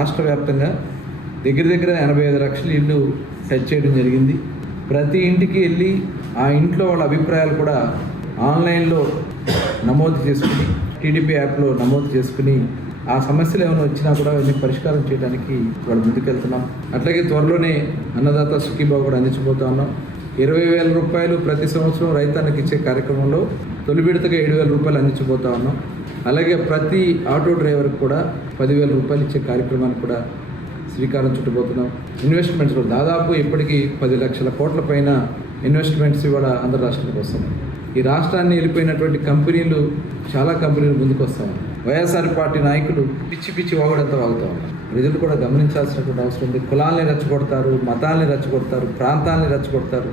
రాష్ట్ర వ్యాప్తంగా దగ్గర 85 లక్షల ఇళ్ళు సెట్ చేయడం జరిగింది. ప్రతి ఇంటికి వెళ్ళి ఆ ఇంట్లో వాళ్ళ అభిప్రాయాలు కూడా ఆన్లైన్లో నమోదు చేసుకుని టీడీపీ యాప్లో నమోదు చేసుకుని ఆ సమస్యలు ఏమైనా వచ్చినా కూడా అవన్నీ పరిష్కారం చేయడానికి వాళ్ళు ముందుకెళ్తున్నాం. అట్లాగే త్వరలోనే అన్నదాత సుఖీభావ కూడా అందించబోతా ఉన్నాం. 20,000 రూపాయలు ప్రతి సంవత్సరం రైతానికి ఇచ్చే కార్యక్రమంలో తొలి విడతగా 7,000 రూపాయలు అందించబోతా ఉన్నాం. అలాగే ప్రతి ఆటో డ్రైవర్కి కూడా 10,000 రూపాయలు ఇచ్చే కార్యక్రమానికి కూడా శ్రీకారం చుట్టబోతున్నాం. ఇన్వెస్ట్మెంట్స్లో దాదాపు ఇప్పటికీ 10 లక్షల కోట్ల పైన ఇన్వెస్ట్మెంట్స్ ఇవాళ ఆంధ్ర రాష్ట్రానికి వస్తున్నాయి. ఈ రాష్ట్రాన్ని వెళ్ళిపోయినటువంటి కంపెనీలు చాలా కంపెనీలు ముందుకు వస్తా ఉన్నాయి. వైఎస్ఆర్ పార్టీ నాయకులు పిచ్చి వాగుడంతా వాగుతూ ఉన్నారు. ప్రజలు కూడా గమనించాల్సినటువంటి అవసరం ఉంది. కులాల్ని రెచ్చగొడతారు, మతాల్ని రెచ్చగొడతారు, ప్రాంతాలని రెచ్చగొడతారు.